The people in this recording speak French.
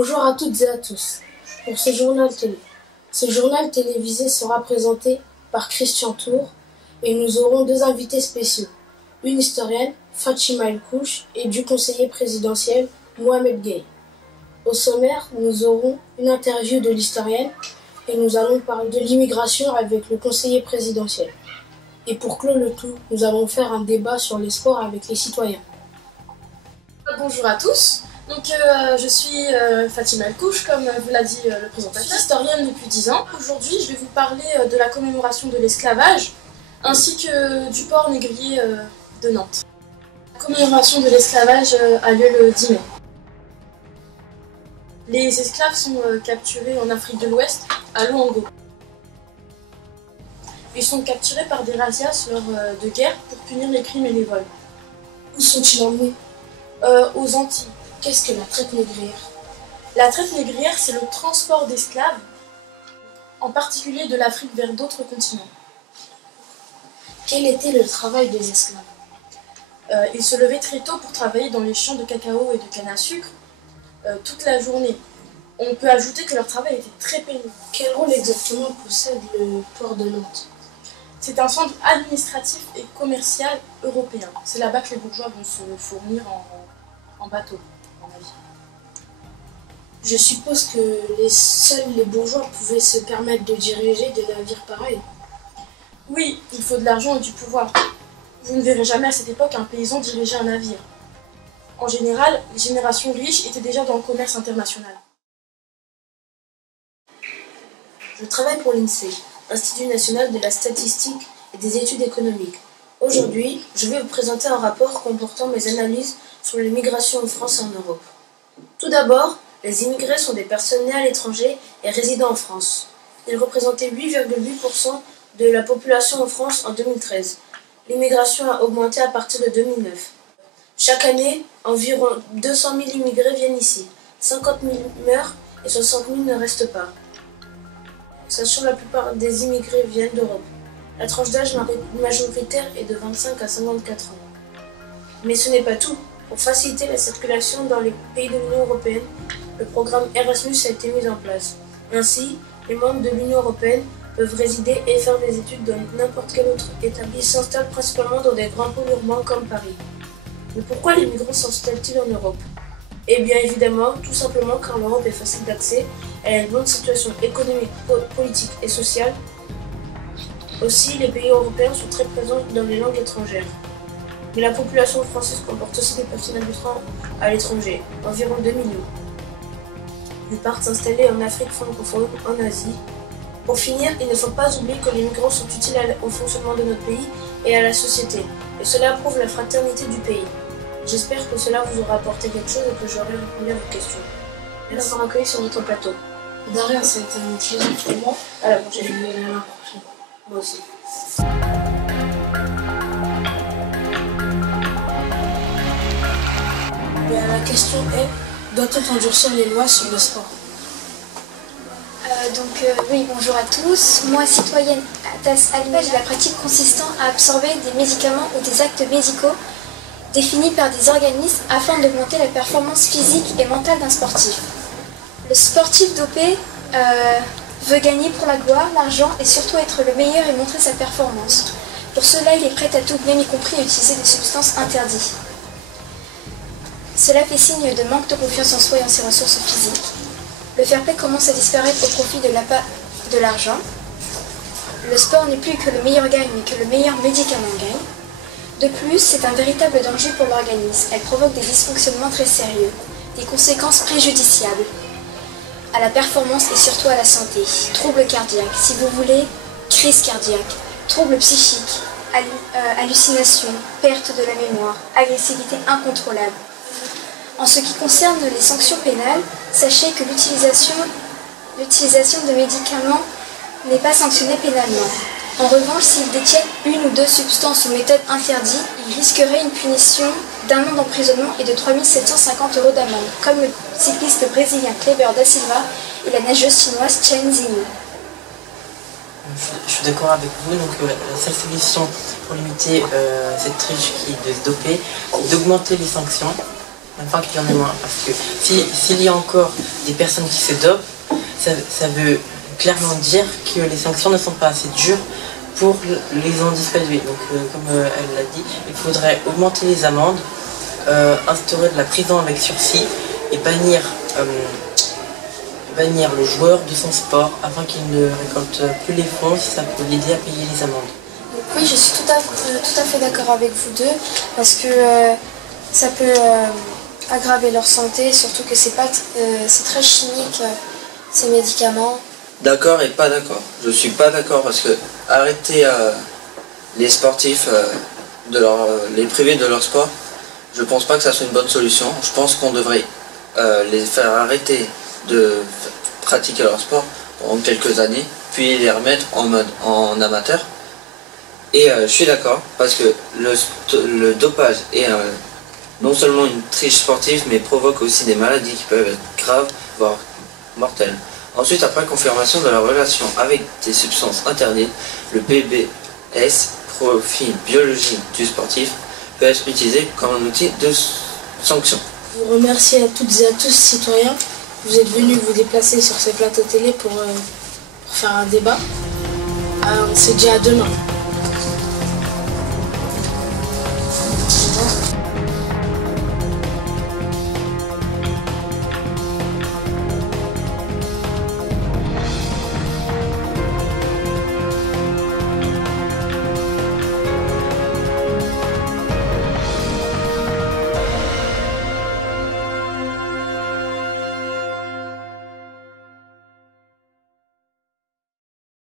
Bonjour à toutes et à tous pour ce journal télé. Ce journal télévisé sera présenté par Christian Tour et nous aurons deux invités spéciaux. Une historienne, Fatima El Kouch, et du conseiller présidentiel, Mohamed Gueye. Au sommaire, nous aurons une interview de l'historienne et nous allons parler de l'immigration avec le conseiller présidentiel. Et pour clore le tout, nous allons faire un débat sur les sports avec les citoyens. Bonjour à tous. Donc, je suis Fatima El Kouch, comme vous l'a dit le présentateur. Je suis historienne depuis 10 ans. Aujourd'hui, je vais vous parler de la commémoration de l'esclavage ainsi que du port négrier de Nantes. La commémoration de l'esclavage a lieu le 10 mai. Les esclaves sont capturés en Afrique de l'Ouest, à Luango. Ils sont capturés par des razzias lors de guerre pour punir les crimes et les vols. Où sont-ils emmenés? Aux Antilles. Qu'est-ce que la traite négrière? La traite négrière, c'est le transport d'esclaves, en particulier de l'Afrique vers d'autres continents. Quel était le travail des esclaves? Ils se levaient très tôt pour travailler dans les champs de cacao et de canne à sucre toute la journée. On peut ajouter que leur travail était très pénible. Quel rôle exactement possède le port de Nantes? C'est un centre administratif et commercial européen. C'est là-bas que les bourgeois vont se fournir en bateau, en navire. Je suppose que seuls les bourgeois pouvaient se permettre de diriger des navires pareils. Oui, il faut de l'argent et du pouvoir. Vous ne verrez jamais à cette époque un paysan diriger un navire. En général, les générations riches étaient déjà dans le commerce international. Je travaille pour l'INSEE, Institut national de la statistique et des études économiques. Aujourd'hui, je vais vous présenter un rapport comportant mes analyses sur l'immigration en France et en Europe. Tout d'abord, les immigrés sont des personnes nées à l'étranger et résidant en France. Ils représentaient 8,8% de la population en France en 2013. L'immigration a augmenté à partir de 2009. Chaque année, environ 200 000 immigrés viennent ici. 50 000 meurent et 60 000 ne restent pas. Sachant que la plupart des immigrés viennent d'Europe. La tranche d'âge majoritaire est de 25 à 54 ans. Mais ce n'est pas tout. Pour faciliter la circulation dans les pays de l'Union européenne, le programme Erasmus a été mis en place. Ainsi, les membres de l'Union européenne peuvent résider et faire des études dans n'importe quel autre État. Ils s'installent principalement dans des grands pôles urbains comme Paris. Mais pourquoi les migrants s'installent-ils en Europe? Eh bien évidemment, tout simplement car l'Europe est facile d'accès, elle a une bonne situation économique, politique et sociale. Aussi, les pays européens sont très présents dans les langues étrangères. Mais la population française comporte aussi des personnes habitant à l'étranger, environ 2 millions. Ils partent s'installer en Afrique francophone, en Asie. Pour finir, il ne faut pas oublier que les migrants sont utiles au fonctionnement de notre pays et à la société, et cela prouve la fraternité du pays. J'espère que cela vous aura apporté quelque chose et que j'aurai répondu à vos questions. Merci d'avoir accueilli sur notre plateau. De rien, ça a été un plaisir pour moi. À la prochaine. Et à la prochaine. Moi aussi. La question est, doit-on endurcir les lois sur le sport? Oui, bonjour à tous. Moi, citoyenne, à l'image de la pratique consistant à absorber des médicaments ou des actes médicaux définis par des organismes afin d'augmenter la performance physique et mentale d'un sportif. Le sportif dopé veut gagner pour la gloire, l'argent et surtout être le meilleur et montrer sa performance. Pour cela, il est prêt à tout, même y compris à utiliser des substances interdites. Cela fait signe de manque de confiance en soi et en ses ressources physiques. Le fair-play commence à disparaître au profit de l'argent. Le sport n'est plus que le meilleur gagne, mais que le meilleur médicament gagne. De plus, c'est un véritable danger pour l'organisme. Elle provoque des dysfonctionnements très sérieux, des conséquences préjudiciables à la performance et surtout à la santé. Troubles cardiaques, si vous voulez, crise cardiaque, troubles psychiques, hallucinations, perte de la mémoire, agressivité incontrôlable. En ce qui concerne les sanctions pénales, sachez que l'utilisation de médicaments n'est pas sanctionnée pénalement. En revanche, s'ils détiennent une ou deux substances ou méthodes interdites, ils risqueraient une punition d'1 an d'emprisonnement et de 3 750 € d'amende, comme le cycliste brésilien Kleber da Silva et la nageuse chinoise Chen Zhiying. Je suis d'accord avec vous, donc la seule solution pour limiter cette triche qui est de se doper, c'est d'augmenter les sanctions afin qu'il y en ait moins. Parce que s'il y a encore des personnes qui se dopent, ça veut clairement dire que les sanctions ne sont pas assez dures pour les en dissuader. Donc comme elle l'a dit, il faudrait augmenter les amendes, instaurer de la prison avec sursis et bannir le joueur de son sport afin qu'il ne récolte plus les fonds si ça peut l'aider à payer les amendes. Oui, je suis tout à fait d'accord avec vous deux, parce que ça peut aggraver leur santé, surtout que c'est très chimique, ces médicaments. D'accord et pas d'accord. Je suis pas d'accord parce que arrêter les sportifs, les priver de leur sport, je pense pas que ça soit une bonne solution. Je pense qu'on devrait les faire arrêter de pratiquer leur sport pendant quelques années, puis les remettre en amateur. Et je suis d'accord parce que le dopage est non seulement une triche sportive, mais provoque aussi des maladies qui peuvent être graves, voire mortelles. Ensuite, après confirmation de la relation avec des substances interdites, le PBS, profil biologique du sportif, peut être utilisé comme un outil de sanction. Je vous remercie à toutes et à tous, citoyens. Vous êtes venus vous déplacer sur ces plateaux télé pour faire un débat. On se dit à demain.